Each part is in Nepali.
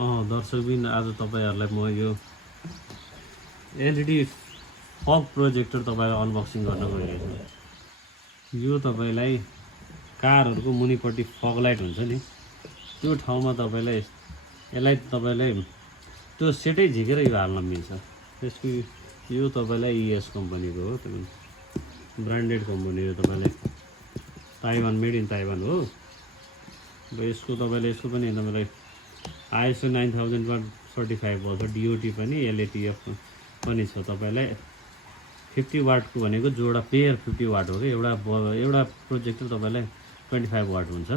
दर्शकबिन आज तपाईहरुलाई म यो एलईडी फग प्रोजेक्टर तपाईलाई अनबक्सिङ गर्न गइरहेछु। यो तपाईलाई कारहरुको मुनिपट्टि फग लाइट हुन्छ नि, त्यो ठाउँमा तपाईलाई यसलाई तपाईलाई त्यो सेटै झिकेर यो हाल्न मिल्छ। त्यसको यो तपाईलाई ईएस कम्पनीको हो, त्यो ब्रान्डेड कम्पनी हो, तपाईलाई ताइवान मेड इन ताइवान हो। अब यसको तपाईले यसको पनि तपाईलाई ISO 9000 सर्टिफाइड भएको छ, DOT पनि LATF पनि छ। तपाईलाई 50 वाटको भनेको जोडा पेयर 50 वाट हो कि एउटा प्रोजेक्टर तपाईलाई 25 वाट हुन्छ।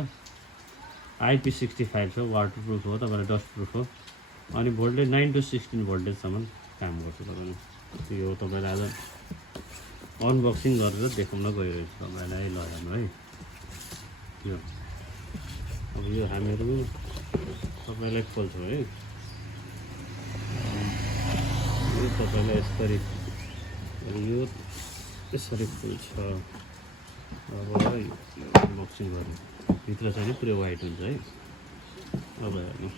IP65 छ, वाटरप्रुफ हो, तपाईलाई डस्ट प्रुफ हो, अनि भोल्टेज 9 to 16 भोल्टेज सम्म काम गर्छ। तपाईले त्यो तपाईलाई आज अनबक्सिङ गरेर देखाउन गइरहेछु तपाईलाई। ल हेर्नु है, यो अब यो हामीहरु तपाईलाई खोल्छौँ है। यो तपाईलाई यसरी यो यसरी खोल्छ। अब अनबक्सिङ गर्नु, भित्र चाहिँ पुरै व्हाइट हुन्छ है। अब हेर्नु,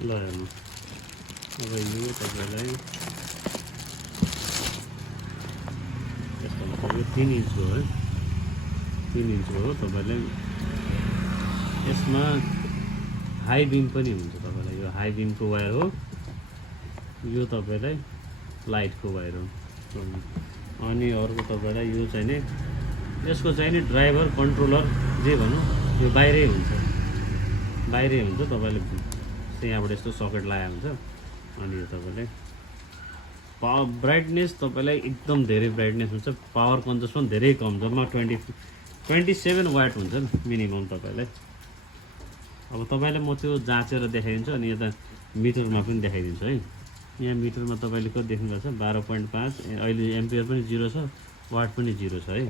ल हेर्नु, अब यो तपाईलाई यो 3 इन्चको हो है, 3 इन्चको हो। तपाईलाई यसमा हाई बिम पनि हुन्छ। तपाईलाई यो हाई बिमको वायर हो, यो तपाईलाई लाइटको वायर हो। अनि अर्को तपाईलाई यो चाहिँ नि यसको चाहिँ नि ड्राइभर कन्ट्रोलर जे भनौँ यो बाहिरै हुन्छ, बाहिरै हुन्छ। तपाईले यहाँबाट यस्तो सकेट लगाएको हुन्छ। अनि यो तपाईले पावर ब्राइटनेस तपाईलाई एकदम धेरै ब्राइटनेस हुन्छ, पावर कन्जम्सन धेरै कम, जम्मा 27 वाट हुन्छ मिनिमम तपाईलाई। अब तपाईलाई म त्यो जाँचेर देखाइदिन्छु, अनि यता मिटरमा पनि देखाइदिन्छु है। यहाँ मिटरमा तपाईले कति देख्नुभएको छ, 12.5, अहिले एम्पियर पनि 0 छ, वाट पनि 0 छ है।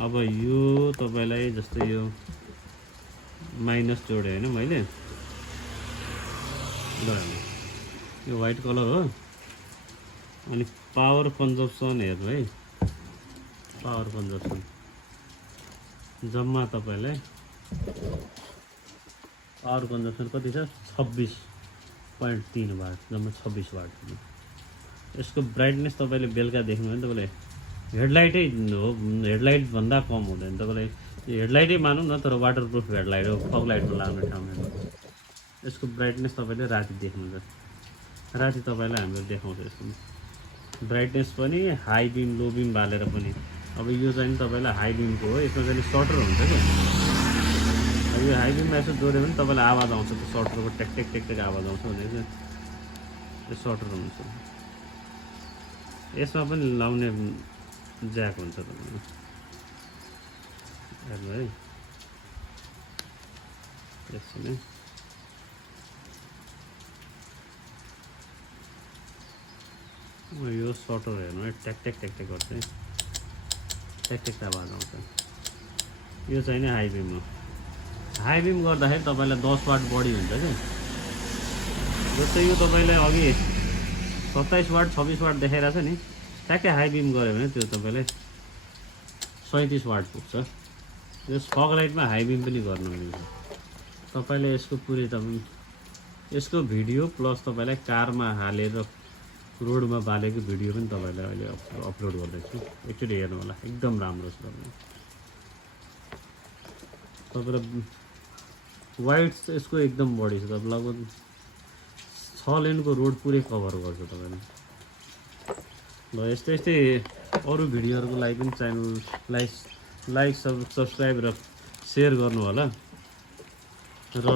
अब यो तपाईलाई जस्तै यो माइनस जोडे हैन मैले, ल यो व्हाइट कलर हो। अनि पावर कन्जम्सन हेर्नु है, पावर कन्जम्सन जम्मा तपाईलाई पावर कन्जम्सन कति छ, 26.3 वाट, जम्मा 26 वाट। यसको ब्राइटनेस तपाईले बेलुका देख्नु भने तपाईले हेडलाइटै हो, हेडलाइट भन्दा कम हुँदैन। तपाईलाई यो हेडलाइटै मानौँ न, तर वाटरप्रुफ हेडलाइट हो, फग लाइटमा लाग्ने ठाउँमा। यसको ब्राइटनेस तपाईले राति देख्नुहुन्छ, राति तपाईलाई हामीले देखाउँछ यसको ब्राइटनेस पनि, हाई बिम लो बिम बालेर पनि। अब यो चाहिँ तपाईलाई हाई बिमको हो, यसमा चाहिँ सर्टर हुन्छ क्या। अब यो हाई बिममा यसो जोड्यो भने तपाईलाई आवाज आउँछ, त्यो सर्टरको टेक टेक टेक टेक आवाज आउँछ भने चाहिँ यो सर्टर हुन्छ। यसमा पनि लाउने ज्याक हुन्छ तपाईको, हेर्नु है। यसमा यो सर्टर हेर्नु है, ट्याक ट्याक ट्याक ट्याक गर्छ है, ट्याक ट्याक आवाज आउँछ। यो चाहिँ नि हाई बिम हो। हाई बिम गर्दाखेरि तपाईलाई 10 वाट बढी हुन्छ क्या। जस्तै यो तपाईलाई अघि 27 वाट 26 वाट देखाइरहेको छ नि, ट्याक्कै हाई बिम गऱ्यो भने त्यो तपाईलाई 37 वाट पुग्छ। यस फग लाइटमा हाई बिम पनि गर्न मिल्छ। तपाईले यसको पुरै यसको भिडियो प्लस तपाईलाई कारमा हालेर रोडमा बालेको भिडियो पनि तपाईलाई अहिले अपलोड गर्दैछु, एकचोटि हेर्नु होला, एकदम राम्रो छ। तपाईलाई वाइड यसको एकदम बढी छ, लगभग 6 लेनको रोड पुरै कभर गर्छ तपाईले। ल यस्तै यस्तै अरू भिडियोहरुको लागि पनि च्यानललाई लाइक सब्स्क्राइब र सेयर गर्नु होला। र